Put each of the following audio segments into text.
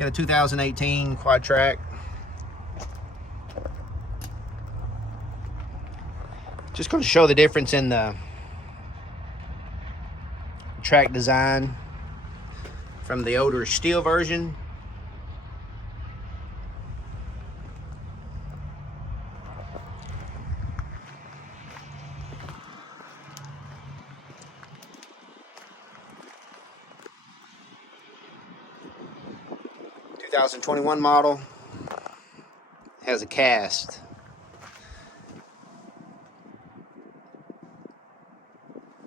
Got a 2018 QuadTrac. Just going to show the difference in the track design from the older steel version. (2021) model, has a cast.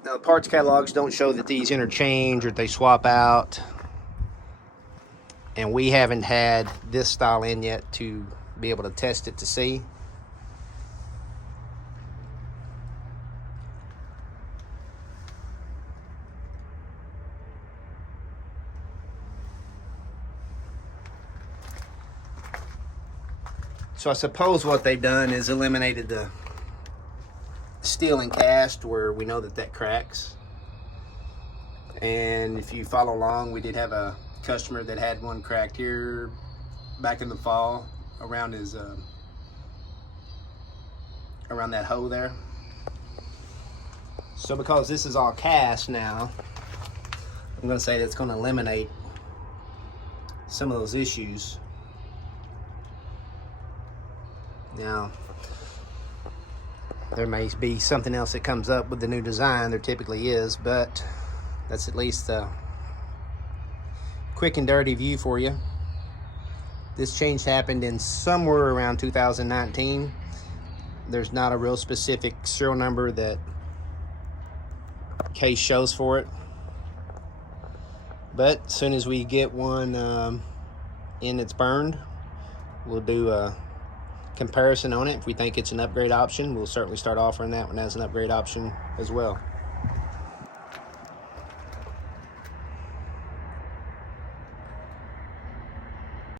Now the parts catalogs don't show that these interchange or they swap out, and we haven't had this style in yet to be able to test it to see. So I suppose what they've done is eliminated the steel and cast where we know that that cracks. And if you follow along, we did have a customer that had one cracked here back in the fall around his around that hole there. So because this is all cast now, I'm going to say that's going to eliminate some of those issues. Now, there may be something else that comes up with the new design. There typically is, but that's at least a quick and dirty view for you. This change happened in somewhere around 2019. There's not a real specific serial number that case shows for it, but as soon as we get one in that's burned, we'll do a comparison on it. If we think it's an upgrade option, we'll certainly start offering that one as an upgrade option as well.